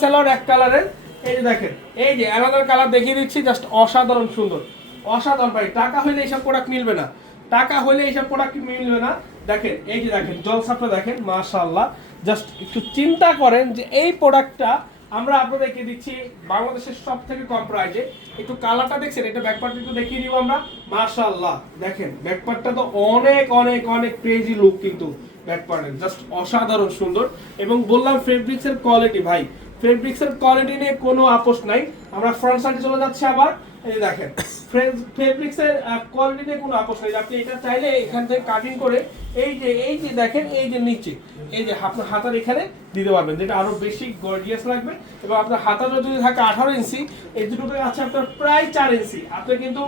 সেলর এক কালারের। এই যে দেখেন, এই যে অ্যানাদার কালার দেখিয়ে দিচ্ছি, জাস্ট অসাধারণ সুন্দর, অসাধারণ ভাই। টাকা হইলে এইসব প্রোডাক্ট মিলবে না, টাকা হইলে এইসব প্রোডাক্ট মিলবে না। দেখেন এই যে দেখেন জলসাপটা দেখেন, মাশাআল্লাহ। জাস্ট একটু চিন্তা করেন যে এই প্রোডাক্টটা আমরা আপনাদেরকে দিচ্ছি বাংলাদেশের সব থেকে কম প্রাইসে। একটু কালারটা দেখছেন, এটা ব্যাকপার্ট একটু দেখিয়ে দিব আমরা। মাশাআল্লাহ দেখেন ব্যাকপার্টটা তো অনেক অনেক অনেক ক্রেজি লুক, কিন্তু ব্যাকপার্টের জাস্ট অসাধারণ সুন্দর। এবং বললাম ফেব্রিক্সের কোয়ালিটি ভাই, ফেব্রিক্সের কোয়ালিটি নিয়ে কোনো আপোষ নাই। আমরা ফ্রন্ট সাইডে চলে যাচ্ছি আবার। এই যে দেখেন ফেব্রিক্সের কোয়ালিটি নিয়ে কোনো আপোষ নেই। আপনি এটা চাইলে এখান থেকে কাটিং করে এই যে দেখেন, এই যে নিচে এই যে আপনার হাতার এখানে দিতে পারবেন, যেটা আরো বেশি গর্জিয়াস লাগবে। এবং আপনার হাতাটা যদি থাকে 18 ইঞ্চি, এই দুটোতে আছে আপনার প্রায় 4 ইঞ্চি, আপনার কিন্তু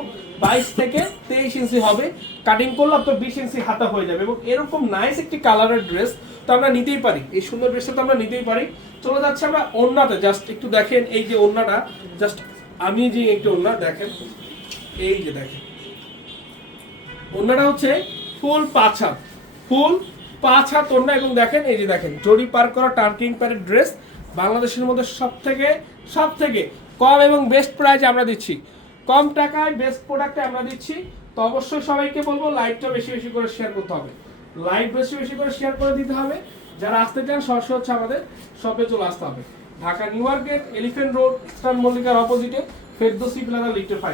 22 থেকে 23 ইঞ্চি হবে। কাটিং করলে আপনার 20 ইঞ্চি হাতা হয়ে যাবে। এবং এরকম নাইস একটি কালারের ড্রেস তো আমরা নিতেই পারি, এই সুন্দর ড্রেসটা তো আমরা নিতেই পারি। চলে যাচ্ছে আমরা ওড়নাতে, জাস্ট একটু দেখেন এই যে ওড়নাটা, জাস্ট আমি যে একটু ওড়না দেখেন, এই যে দেখেন ওড়নাটা হচ্ছে ফুল 5 হাত, ফুল 5 হাত ওড়না। এবং দেখেন এই যে দেখেন জরি পার করা টার্কিং প্যারের ড্রেস, বাংলাদেশের মধ্যে সব থেকে কম এবং বেস্ট প্রাইসে আমরা দিচ্ছি, কম টাকায় বেস্ট প্রোডাক্টে আমরা দিচ্ছি। তো অবশ্যই সবাইকে বলবো লাইভটা বেশি বেশি করে শেয়ার করতে হবে, লাইভ বেশি বেশি করে শেয়ার করে দিতে হবে। যারা আসতে চান সরাসরি হচ্ছে আমাদের শপে চলে আসতে হবে, Dhaka new market, elephant road, eastern মল্লিকার অপোজিটে, ফেরদৌসি প্লাজা লিফটের 5।